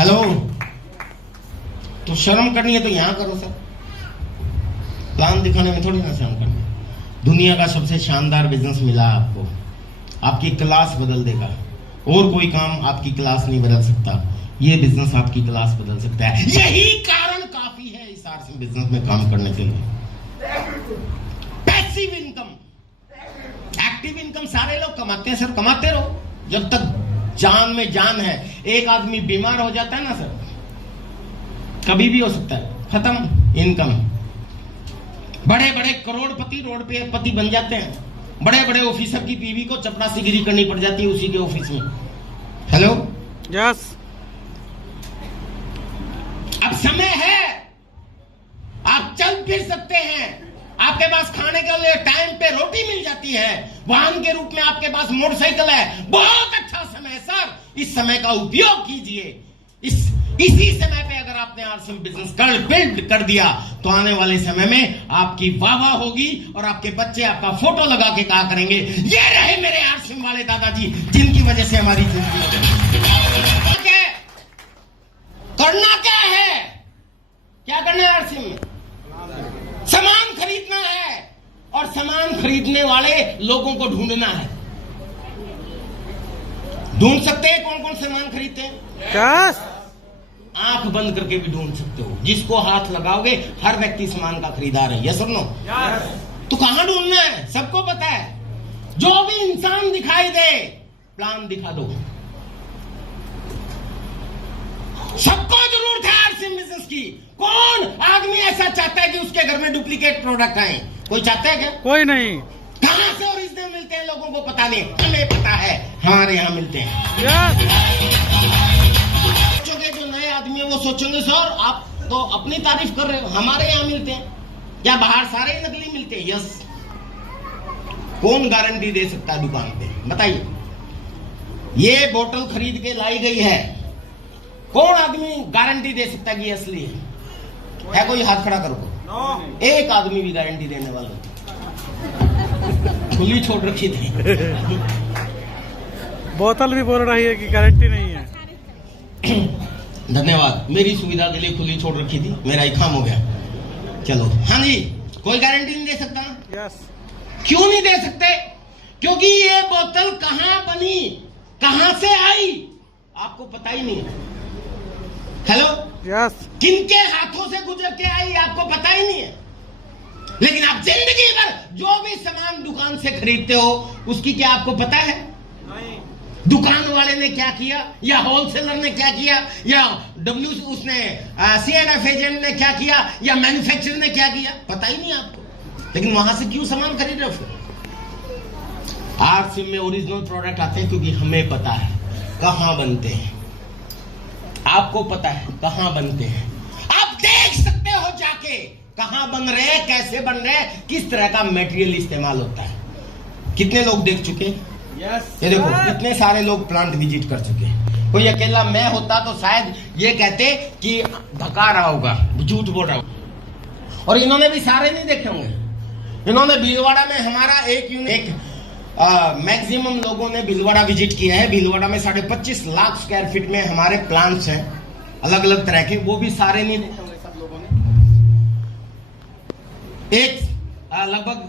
Hello, तो शर्म करनी है तो यहां करो सर। प्लान दिखाने में थोड़ी ना शर्म करनी है। दुनिया का सबसे शानदार बिजनेस मिला आपको, आपकी क्लास बदल देगा। और कोई काम आपकी क्लास नहीं बदल सकता, ये बिजनेस आपकी क्लास बदल सकता है। यही कारण काफी है इस आरसी बिजनेस में काम करने के लिए। पैसिव इनकम, एक्टिव इनकम सारे लोग कमाते हैं सर, कमाते रहो जब तक जान में जान है। एक आदमी बीमार हो जाता है ना सर, कभी भी हो सकता है, खत्म इनकम। बड़े बड़े करोड़पति रोड पे पति बन जाते हैं। बड़े बड़े ऑफिसर की बीवी को चपरासीगिरी करनी पड़ जाती है उसी के ऑफिस में। हेलो, यस, अब समय है, आप चल फिर सकते हैं। आपके पास खाने के लिए टाइम पे रोटी मिल जाती है, वाहन के रूप में आपके पास मोटरसाइकिल है। बहुत अच्छा समय सर, इस समय का उपयोग कीजिए। इसी समय पे अगर आपने आरसीएम बिजनेस बिल्ड कर दिया तो आने वाले समय में आपकी वाह होगी और आपके बच्चे आपका फोटो लगा के कहा करेंगे, ये रहे मेरे आरसीएम वाले दादाजी जिनकी वजह से हमारी जिंदगी। करना क्या है, क्या करना है आरसीएम में? सामान खरीदना है और सामान खरीदने वाले लोगों को ढूंढना है। ढूंढ सकते हैं कौन कौन सामान खरीदते हैं? आंख बंद करके भी ढूंढ सकते हो। जिसको हाथ लगाओगे हर व्यक्ति सामान का खरीदार है, यस और नो? तो कहां ढूंढना है? सबको पता है। जो भी इंसान दिखाई दे, प्लान दिखा दो। सबको जरूरत है आरसीएम बिजनेस की। कौन आदमी ऐसा चाहता है कि उसके घर में डुप्लीकेट प्रोडक्ट आए? कोई चाहता है क्या? कोई नहीं। कहां से ओरिजिनल मिलते हैं लोगों को पता नहीं, हमें पता है, हमारे यहाँ मिलते हैं। जो नए आदमी है वो सोचेंगे सर आप तो अपनी तारीफ कर रहे हो, हमारे यहाँ मिलते हैं या बाहर सारे ही नकली मिलते हैं? यस। कौन गारंटी दे सकता है दुकान पे? बताइए। ये बोतल खरीद के लाई गई है, कौन आदमी गारंटी दे सकता है कि ये असली है? कोई हाथ खड़ा करो। एक आदमी भी गारंटी देने वाला खुली छोड़ रखी थी। बोतल भी बोल रही है कि गारंटी नहीं है। धन्यवाद, मेरी सुविधा के लिए खुली छोड़ रखी थी, मेरा ही काम हो गया। चलो, हाँ जी, कोई गारंटी नहीं दे सकता ना? यस। क्यों नहीं दे सकते? क्योंकि ये बोतल कहां बनी, कहां से आई, आपको पता ही नहीं है। Hello, yes. किनके हाथों से गुजर के आई आपको पता ही नहीं है। लेकिन आप जिंदगी भर जो भी सामान दुकान से खरीदते हो उसकी क्या आपको पता है? नहीं। दुकान वाले ने क्या किया, या होलसेलर ने क्या किया, या C&F एजेंट ने क्या किया, या मैन्युफैक्चरर ने क्या किया, पता ही नहीं आपको। लेकिन वहां से क्यों सामान खरीद रहे हो? आरसीएम में ओरिजिनल प्रोडक्ट आते हैं क्योंकि हमें पता है कहां बनते हैं। आपको पता है कहां बनते हैं, आप देख सकते हो जाके कहां बन रहे हैं, कैसे बन रहे हैं, किस तरह का मटेरियल इस्तेमाल होता है। कितने लोग देख चुके हैं? ये देखो, कितने सारे लोग प्लांट विजिट कर चुके हैं। कोई अकेला मैं होता तो शायद ये कहते कि धक्का रहा होगा, झूठ बोल रहा होगा। और इन्होंने भी सारे नहीं देखे होंगे। इन्होंने भीलवाड़ा में हमारा एक मैक्सिमम लोगों ने भीलवाड़ा विजिट किया है। भीलवाड़ा में 25.5 लाख स्क्वायर फीट में हमारे प्लांट्स हैं अलग अलग तरह के, वो भी सारे नहीं देखे होंगे सब लोगों ने। एक लगभग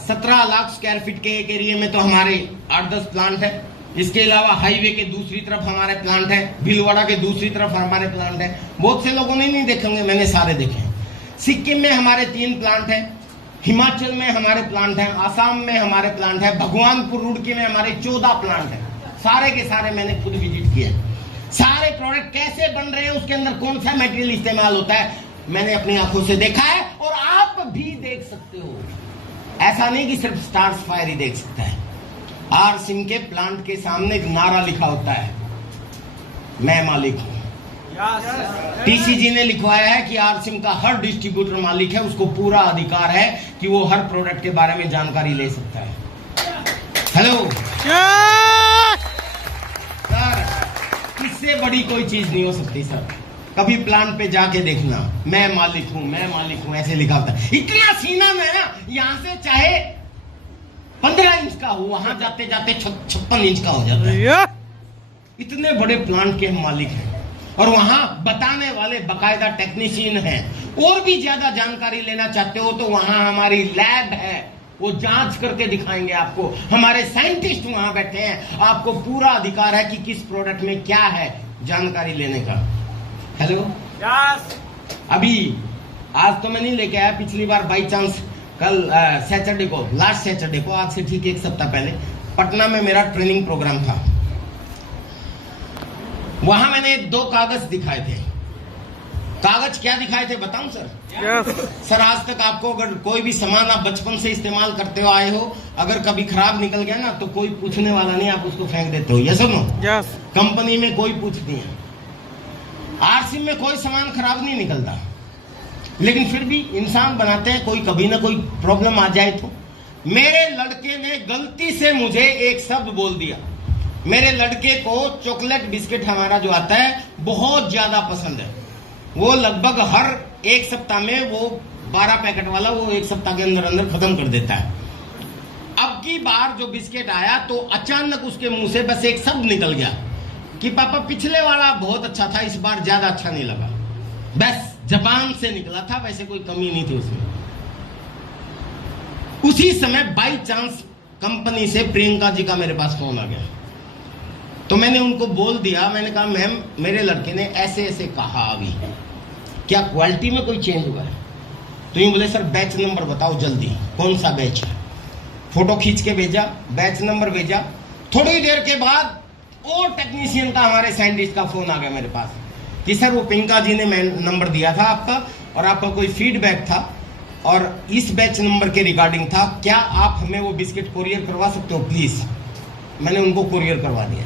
17 लाख स्क्वायर फीट के एक एरिया में तो हमारे 8-10 प्लांट है। इसके अलावा हाईवे के दूसरी तरफ हमारे प्लांट है, भीलवाड़ा के दूसरी तरफ हमारे प्लांट है। बहुत से लोगों ने नहीं देखे होंगे, मैंने सारे देखे हैं। सिक्किम में हमारे 3 प्लांट है, हिमाचल में हमारे प्लांट है, आसाम में हमारे प्लांट है, भगवानपुर रुड़की में हमारे 14 प्लांट है। सारे के सारे मैंने खुद विजिट किए। सारे प्रोडक्ट कैसे बन रहे हैं, उसके अंदर कौन सा मटेरियल इस्तेमाल होता है, मैंने अपनी आंखों से देखा है और आप भी देख सकते हो। ऐसा नहीं कि सिर्फ स्टार्स फायर ही देख सकता है। आरसीएम के प्लांट के सामने एक नारा लिखा होता है, मैं मालिक हूं। टीसीजी ने लिखवाया है कि आरसीएम का हर डिस्ट्रीब्यूटर मालिक है, उसको पूरा अधिकार है कि वो हर प्रोडक्ट के बारे में जानकारी ले सकता है। हेलो सर, इससे बड़ी कोई चीज नहीं हो सकती सर। कभी प्लांट पे जाके देखना, मैं मालिक हूं ऐसे लिखा होता है। इतना सीना में ना, यहां से चाहे 15 इंच का हो, वहां जाते जाते 56 इंच का हो जाता है। इतने बड़े प्लांट के हम मालिक हैं। और वहां बताने वाले बाकायदा टेक्नीशियन हैं। और भी ज्यादा जानकारी लेना चाहते हो तो वहां हमारी लैब है, वो जांच करके दिखाएंगे आपको। हमारे साइंटिस्ट वहां बैठे हैं, आपको पूरा अधिकार है कि किस प्रोडक्ट में क्या है जानकारी लेने का। Hello yes. अभी आज तो मैं नहीं लेके आया, पिछली बार बाई चांस कल सैटरडे को, लास्ट सैटरडे को, आज से ठीक 1 सप्ताह पहले पटना में मेरा ट्रेनिंग प्रोग्राम था। वहां मैंने 2 कागज दिखाए थे। कागज क्या दिखाए थे बताऊं सर? यस। सर आज तक आपको अगर कोई भी सामान आप बचपन से इस्तेमाल करते हो आए हो, अगर कभी खराब निकल गया ना तो कोई पूछने वाला नहीं, आप उसको फेंक देते हो। यस और नो? यस। कंपनी में कोई पूछती है, आरसी में कोई सामान खराब नहीं निकलता, लेकिन फिर भी इंसान बनाते हैं, कोई कभी ना कोई प्रॉब्लम आ जाए तो। मेरे लड़के ने गलती से मुझे एक शब्द बोल दिया। मेरे लड़के को चॉकलेट बिस्किट हमारा जो आता है बहुत ज्यादा पसंद है। वो लगभग हर 1 सप्ताह में वो 12 पैकेट वाला वो 1 सप्ताह के अंदर अंदर खत्म कर देता है। अब की बार जो बिस्किट आया तो अचानक उसके मुंह से बस एक शब्द निकल गया कि पापा पिछले वाला बहुत अच्छा था, इस बार ज्यादा अच्छा नहीं लगा। बस जबान से निकला था, वैसे कोई कमी नहीं थी उसमें। उसी समय बाई चांस कंपनी से प्रियंका जी का मेरे पास फोन आ गया, तो मैंने उनको बोल दिया, मैंने कहा मैम मेरे लड़के ने ऐसे ऐसे कहा, अभी क्या क्वालिटी में कोई चेंज हुआ है? तो यूं बोले सर बैच नंबर बताओ जल्दी, कौन सा बैच है? फोटो खींच के भेजा, बैच नंबर भेजा। थोड़ी देर के बाद और टेक्नीशियन का, हमारे साइंटिस्ट का फोन आ गया मेरे पास कि सर वो प्रियंका जी ने नंबर दिया था आपका और आपका कोई फीडबैक था और इस बैच नंबर के रिगार्डिंग था, क्या आप हमें वो बिस्किट कोरियर करवा सकते हो प्लीज? मैंने उनको कोरियर करवा दिया।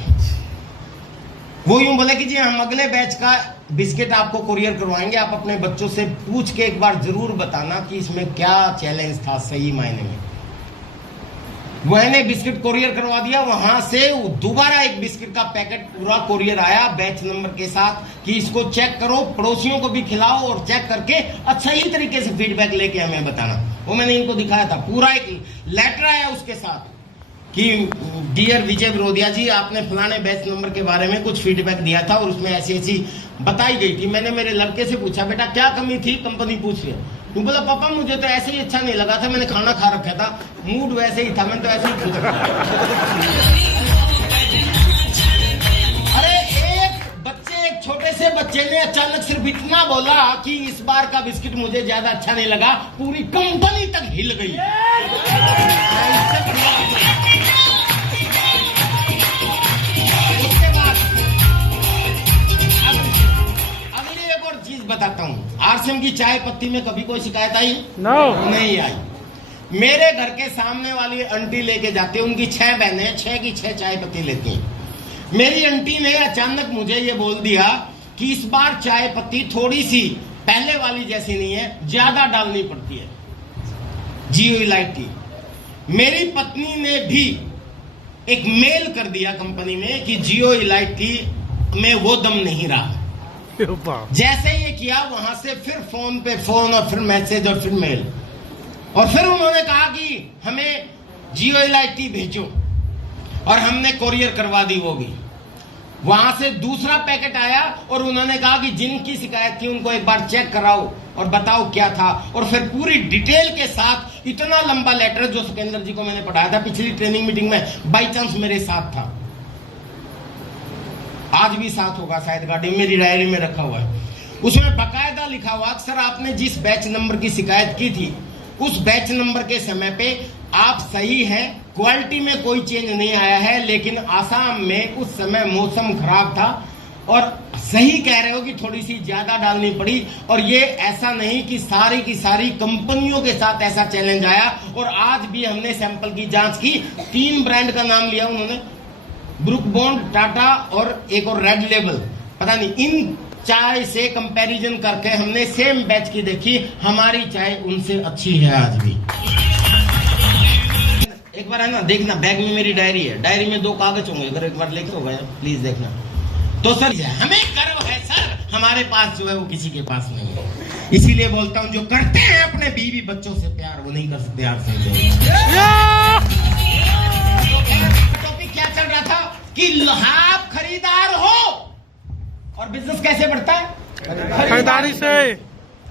वो यूं बोले कि जी हम अगले बैच का बिस्किट आपको कोरियर करवाएंगे, आप अपने बच्चों से पूछ के एक बार जरूर बताना कि इसमें क्या चैलेंज था सही मायने में। मैंने बिस्किट कोरियर करवा दिया, वहां से दोबारा एक बिस्किट का पैकेट पूरा कोरियर आया बैच नंबर के साथ कि इसको चेक करो, पड़ोसियों को भी खिलाओ और चेक करके अच्छा ही तरीके से फीडबैक लेके हमें बताना। वो मैंने इनको दिखाया था, पूरा एक लेटर आया उसके साथ कि डियर विजय विरोधिया जी, आपने फलाने बैच नंबर के बारे में कुछ फीडबैक दिया था और उसमें ऐसी ऐसी बताई गई थी। मैंने मेरे लड़के से पूछा बेटा क्या कमी थी, कंपनी पूछ रही है। तू बोला पापा मुझे तो ऐसे ही अच्छा नहीं लगा था, मैंने खाना खा रखा था, मूड वैसे ही था, मैं तो ऐसे ही पूछ रहा था। अरे एक छोटे से बच्चे ने अचानक सिर्फ इतना बोला कि इस बार का बिस्किट मुझे ज्यादा अच्छा नहीं लगा, पूरी कंपनी तक हिल गई। बताता हूँ, आरसीएम की चाय पत्ती में कभी कोई शिकायत आई? नो। नहीं आई। मेरे घर के सामने वाली आंटी लेके जाते, उनकी 6 बहनें, 6 की 6 चाय पत्ती लेती हैं। मेरी आंटी ने अचानक मुझे ये बोल दिया कि इस बार चाय पत्ती थोड़ी सी पहले वाली जैसी नहीं है, ज्यादा डालनी पड़ती है, जियो इलायची। मेरी पत्नी ने भी एक मेल कर दिया कंपनी में कि जियो इलायची में वो दम नहीं रहा। जैसे ये किया वहां से फिर फोन पे फोन और फिर मैसेज और फिर मेल, और फिर उन्होंने कहा कि हमें जियो इलायची भेजो और हमने कोरियर करवा दी। वो भी वहां से दूसरा पैकेट आया और उन्होंने कहा कि जिनकी शिकायत थी उनको एक बार चेक कराओ और बताओ क्या था, और फिर पूरी डिटेल के साथ इतना लंबा लेटर जो सुकेंद्र जी को मैंने पढ़ाया था पिछली ट्रेनिंग मीटिंग में, बाई चांस मेरे साथ था, आज भी साथ होगा शायद, गाड़ी मेरी डायरी में रखा हुआ है। उसमें बकायदा लिखा हुआ सर आपने जिस बैच नंबर की शिकायत की थी उस बैच नंबर के समय पे आप सही हैं, क्वालिटी में कोई चेंज नहीं आया है, लेकिन आसाम में उस समय मौसम खराब था और सही कह रहे हो कि थोड़ी सी ज्यादा डालनी पड़ी। और ये ऐसा नहीं कि सारी की सारी कंपनियों के साथ ऐसा चैलेंज आया, और आज भी हमने सैंपल की जांच की, 3 ब्रांड का नाम लिया उन्होंने, ब्रुक बॉन्ड, टाटा और एक और रेड लेबल, पता नहीं, इन चाय से कंपैरिजन करके हमने सेम बैच की देखी, हमारी चाय उनसे अच्छी है आज भी। एक बार है ना देखना, बैग में मेरी डायरी है, डायरी में 2 कागज होंगे, अगर एक बार लेके हो गए प्लीज देखना। तो सर हमें गर्व है सर, हमारे पास जो है वो किसी के पास नहीं है, इसीलिए बोलता हूँ जो करते हैं अपने बीवी बच्चों से प्यार वो नहीं कर सकते आपसे। टॉपिक क्या चल रहा था कि आप खरीदार हो और बिजनेस कैसे बढ़ता है? खरीदारी से।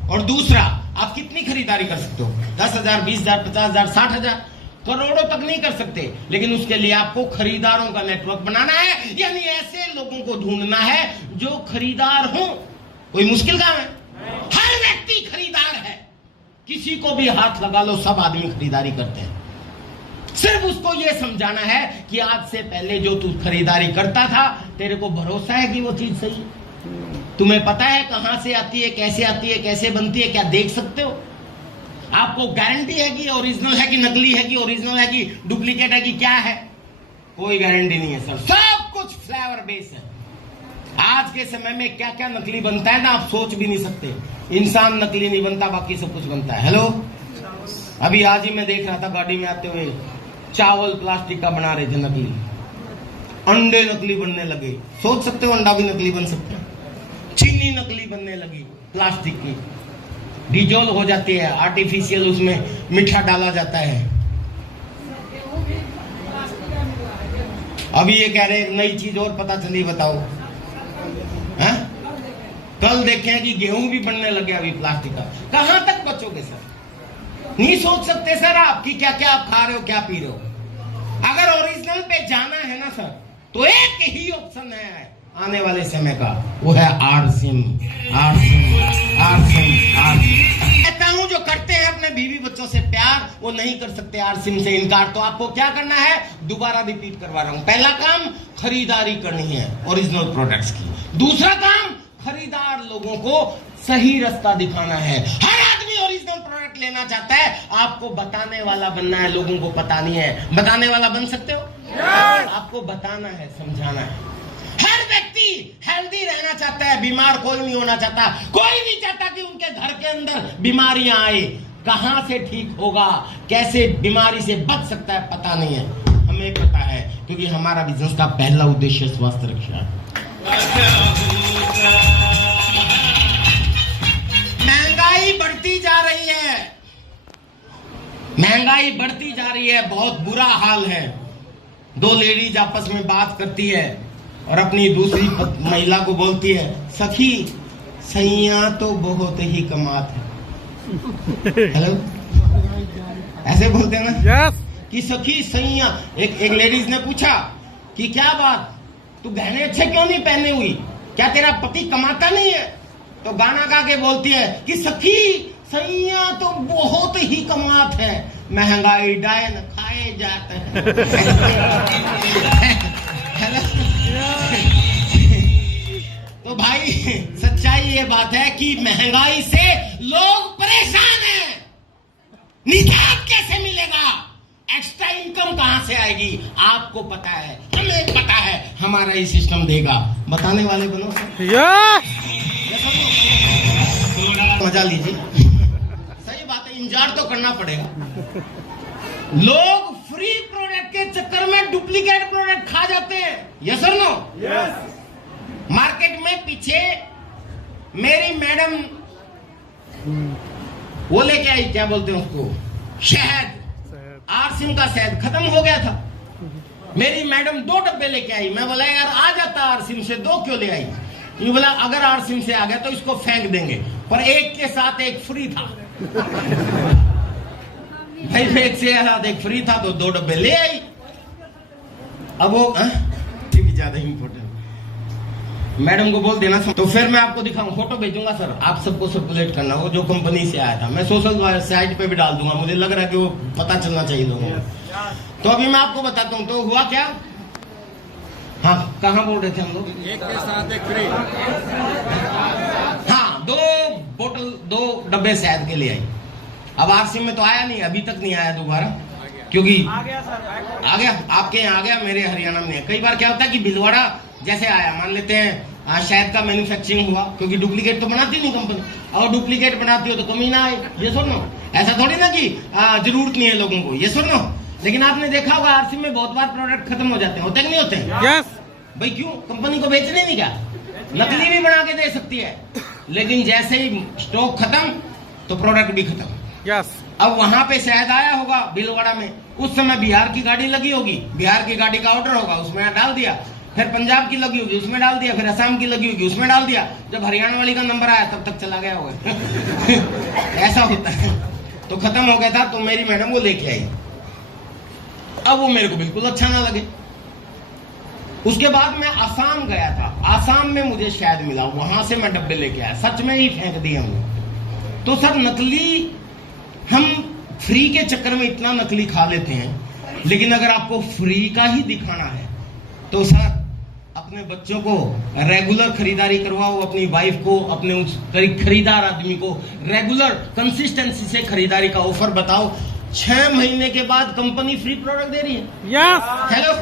और दूसरा, आप कितनी खरीदारी कर सकते हो? 10,000, 20,000, 50,000, 60,000, करोड़ों तक नहीं कर सकते, लेकिन उसके लिए आपको खरीदारों का नेटवर्क बनाना है, यानी ऐसे लोगों को ढूंढना है जो खरीदार हो। कोई मुश्किल काम है? हर व्यक्ति खरीदार है, किसी को भी हाथ लगा लो, सब आदमी खरीदारी करते हैं। सिर्फ उसको यह समझाना है कि आज से पहले जो तू खरीदारी करता था, तेरे को भरोसा है कि वो चीज सही है? तुम्हें पता है कहां से आती है, कैसे बनती है, क्या देख सकते हो? आपको गारंटी है कि ओरिजिनल है कि नकली है, कि ओरिजिनल है कि डुप्लीकेट है, कि क्या है? कोई गारंटी नहीं है सर, सब कुछ फ्लेवर बेस है। आज के समय में क्या क्या नकली बनता है ना, आप सोच भी नहीं सकते। इंसान नकली नहीं बनता, बाकी सब कुछ बनता है। हेलो, अभी आज ही मैं देख रहा था गाड़ी में आते हुए, चावल प्लास्टिक का बना रहे थे नकली, अंडे नकली बनने लगे। सोच सकते हो अंडा भी नकली बन सकता है? चीनी नकली बनने लगी प्लास्टिक की, डिजोल्व हो जाती है, आर्टिफिशियल उसमें मीठा डाला जाता है। अभी ये कह रहे नई चीज और पता चली, बताओ। है? कल देखें कि गेहूं भी बनने लगे अभी प्लास्टिक का। कहां तक बचोगे सर? नहीं सोच सकते सर आप कि क्या क्या आप खा रहे हो, क्या पी रहे हो। अगर ओरिजिनल पे जाना है ना सर, तो एक ही ऑप्शन है आने वाले समय का, वो है आरसिम। कहता हूं जो करते हैं अपने बीवी बच्चों से प्यार, वो नहीं कर सकते आरसिम से इनकार। तो आपको क्या करना है, दोबारा रिपीट करवा रहा हूं। पहला काम खरीदारी करनी है ओरिजिनल प्रोडक्ट्स की। दूसरा काम, खरीदार लोगों को सही रास्ता दिखाना है। हर आदमी ओरिजिनल प्रोडक्ट लेना चाहता है, आपको बताने वाला बनना है, लोगों को पता नहीं है। बताने वाला बन सकते हो? आपको बताना है, समझाना है। हर व्यक्ति हेल्दी रहना चाहता है, बीमार कोई नहीं होना चाहता। कोई नहीं चाहता कि उनके घर के अंदर बीमारियां आए। कहां से ठीक होगा, कैसे बीमारी से बच सकता है, पता नहीं है। हमें पता है, क्योंकि हमारा बिजनेस का पहला उद्देश्य स्वास्थ्य रक्षा है। महंगाई बढ़ती जा रही है, महंगाई बढ़ती जा रही है, बहुत बुरा हाल है। दो लेडीज आपस में बात करती है और अपनी दूसरी महिला को बोलती है, सखी सैया तो बहुत ही कमात है। हेलो, ऐसे बोलते हैं ना? यस। कि सखी सैया। एक लेडीज ने पूछा कि क्या बात, तू गहने अच्छे क्यों नहीं पहने हुई, क्या तेरा पति कमाता नहीं है? तो गाना गा के बोलती है कि सखी सैया तो बहुत ही कमात है, महंगाई डायन खाए जाते हैं। तो भाई सच्चाई ये बात है कि महंगाई से लोग परेशान हैं। निजात कैसे मिलेगा, एक्स्ट्रा इनकम कहां से आएगी? आपको पता है, हमें पता है, हमारा ही सिस्टम देगा। बताने वाले बनो सर। यस। मजा लीजिए, सही बात है, इंतजार तो करना पड़ेगा। लोग फ्री प्रोडक्ट के चक्कर में डुप्लीकेट प्रोडक्ट खा जाते हैं। यस और नो? यस। मार्केट में पीछे मेरी मैडम वो लेके आई, क्या बोलते हैं उसको, शहद, आरसिम का शहद खत्म हो गया था। मेरी मैडम 2 डब्बे लेके आई। मैं बोला यार आ जाता आरसिम से, 2 क्यों ले आई? ये बोला अगर आरसिम से आ गया तो इसको फेंक देंगे, पर एक के साथ एक फ्री था। भाई एक से साथ एक फ्री था तो 2 डब्बे ले आई। अब वो ये भी ज्यादा इम्पोर्टेंट, मैडम को बोल देना। तो फिर मैं आपको दिखाऊं, फोटो भेजूंगा सर, आप सबको सर्कुलेट करना, वो जो कंपनी से आया था। मैं सोशल साइट पे भी डाल दूंगा, मुझे लग रहा है कि वो पता चलना चाहिए लोगों को। तो अभी मैं आपको बताता हूं, तो हुआ क्या। हाँ, कहाँ बोल रहे थे हम लोग? एक के साथ एक फ्री। हाँ, 2 डब्बे शहद के ले आई। अब आरसिम में तो आया नहीं, अभी तक नहीं आया दोबारा, क्योंकि आ गया सर, आ गया आपके यहाँ आ गया, मेरे हरियाणा में। कई बार क्या होता है कि भिलवाड़ा जैसे आया, मान लेते हैं शहद का मैन्युफैक्चरिंग हुआ, क्योंकि डुप्लीकेट तो बनाती नहीं कंपनी, और डुप्लीकेट बनाती हो तो कमी ना आए। ये सुनो, ऐसा थोड़ी ना कि जरूरत नहीं है लोगों को, ये सुनो। लेकिन आपने देखा होगा आरसिम में बहुत बार प्रोडक्ट खत्म हो जाते हैं, होते कि नहीं होते? यस। भाई क्यों? कंपनी को बेचने नहीं, क्या नकली भी बना के दे सकती है, लेकिन जैसे ही स्टॉक खत्म तो प्रोडक्ट भी खत्म। यस। अब वहां पे शहद आया होगा भीलवाड़ा में, उस समय बिहार की गाड़ी लगी होगी, बिहार की गाड़ी का ऑर्डर होगा, उसमें डाल दिया, फिर पंजाब की लगी होगी उसमें डाल दिया, फिर असम की लगी होगी उसमें डाल दिया, जब हरियाणा वाली का नंबर आया तब तक चला गया होगा। ऐसा होता है। तो खत्म हो गया था, तो मेरी मैडम वो लेके आई। अब वो मेरे को बिल्कुल अच्छा ना लगे। उसके बाद मैं आसाम गया था, आसाम में मुझे शायद मिला, वहां से मैं डब्बे लेके आया, सच में ही फेंक दिए हमने। तो सर नकली, हम फ्री के चक्कर में इतना नकली खा लेते हैं, लेकिन अगर आपको फ्री का ही दिखाना है तो सर अपने बच्चों को रेगुलर खरीदारी करवाओ, अपनी वाइफ को, अपने उस खरीदार आदमी को रेगुलर कंसिस्टेंसी से खरीदारी का ऑफर बताओ। 6 महीने के बाद कंपनी फ्री प्रोडक्ट दे रही है। यस हेलो,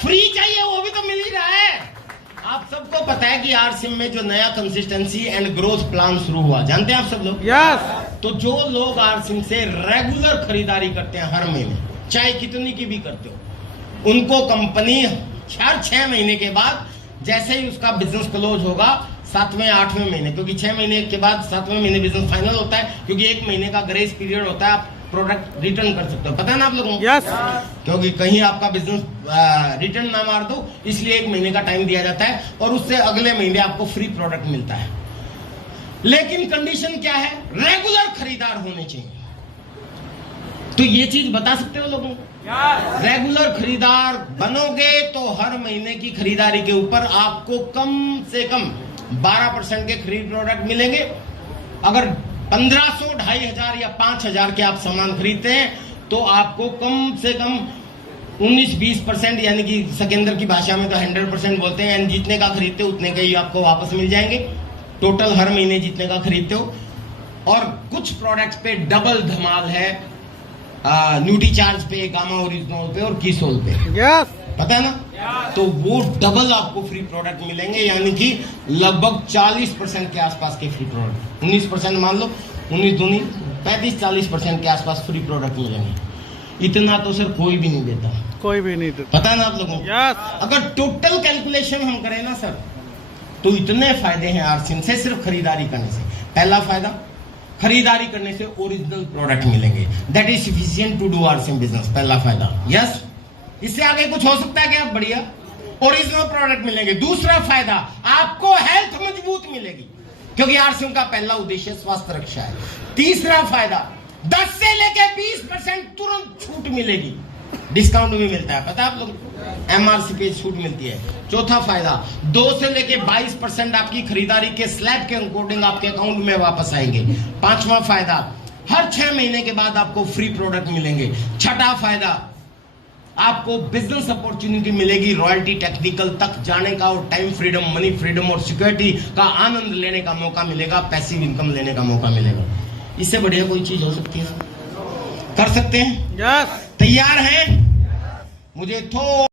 फ्री चाहिए वो भी तो मिल ही रहा है। आप सबको पता है कि आरसिम में जो नया कंसिस्टेंसी एंड ग्रोथ प्लान शुरू हुआ, जानते हैं आप सब लोग? यस तो जो लोग आरसिम से रेगुलर खरीदारी करते हैं हर महीने, चाहे कितनी की भी करते हो, उनको कंपनी हर 6 महीने के बाद, जैसे ही उसका बिजनेस क्लोज होगा 7वें 8वें महीने, क्योंकि 6 महीने के बाद 7वें महीने बिजनेस फाइनल होता है, क्योंकि 1 महीने का ग्रेस पीरियड होता है, आप प्रोडक्ट रिटर्न कर सकते हो, पता है ना आप लोगों को? यस क्योंकि कहीं आपका बिजनेस रिटर्न ना मार दो, इसलिए 1 महीने का टाइम दिया जाता है, और उससे अगले महीने आपको फ्री प्रोडक्ट मिलता है। लेकिन कंडीशन क्या है? रेगुलर खरीदार होने चाहिए। तो ये चीज बता सकते हो लोगों को? रेगुलर खरीदार बनोगे तो हर महीने की खरीदारी के ऊपर आपको कम से कम 12% के खरीद प्रोडक्ट मिलेंगे। अगर 1500, 2500 या 5000 के आप सामान खरीदते हैं तो आपको कम से कम 19-20%, यानी कि सिकंदर की भाषा में तो 100% बोलते हैं, यानी जितने का खरीदते हो उतने के ही आपको वापस मिल जाएंगे। टोटल हर महीने जितने का खरीदते हो। और कुछ प्रोडक्ट्स पे डबल धमाल है, न्यूटी चार्ज पे, गामा ओरिजिनल पे और कीसोल पे, यस पता है ना? तो वो डबल आपको फ्री प्रोडक्ट मिलेंगे, यानी कि लगभग 40% के आसपास के फ्री प्रोडक्ट, 19% मान लो, 19 दूनी 35-40% के आसपास फ्री प्रोडक्ट मिलेंगे। इतना तो सर कोई भी नहीं देता, कोई भी नहीं देता। पता है ना आप लोगों को? यस अगर टोटल कैलकुलेशन हम करें ना सर, तो इतने फायदे हैं आरसिम से सिर्फ खरीदारी करने से। पहला फायदा, खरीदारी करने से ओरिजिनल प्रोडक्ट मिलेंगे, that is sufficient to do RCM business. पहला फायदा, यस। इससे आगे कुछ हो सकता है क्या? बढ़िया, ओरिजिनल प्रोडक्ट मिलेंगे। दूसरा फायदा, आपको हेल्थ मजबूत मिलेगी, क्योंकि आरसिम का पहला उद्देश्य स्वास्थ्य रक्षा है। तीसरा फायदा, 10 से लेकर 20% तुरंत छूट मिलेगी, डिस्काउंट भी मिलता है, पता है आप लोग? एमआरसी पे छूट मिलती है। चौथा फायदा, 2 से लेके 22% आपकी खरीदारी के स्लैब के अकॉर्डिंग आपके अकाउंट में वापस आएंगे। 5वां फायदा, हर 6 महीने के बाद आपको फ्री प्रोडक्ट मिलेंगे। 6ठा फायदा, आपको बिजनेस अपॉर्चुनिटी मिलेगी, रॉयल्टी टेक्निकल तक जाने का, और टाइम फ्रीडम, मनी फ्रीडम और सिक्योरिटी का आनंद लेने का मौका मिलेगा, पैसिव इनकम लेने का मौका मिलेगा। इससे बढ़िया कोई चीज हो सकती है? कर सकते हैं? यस तैयार हैं? मुझे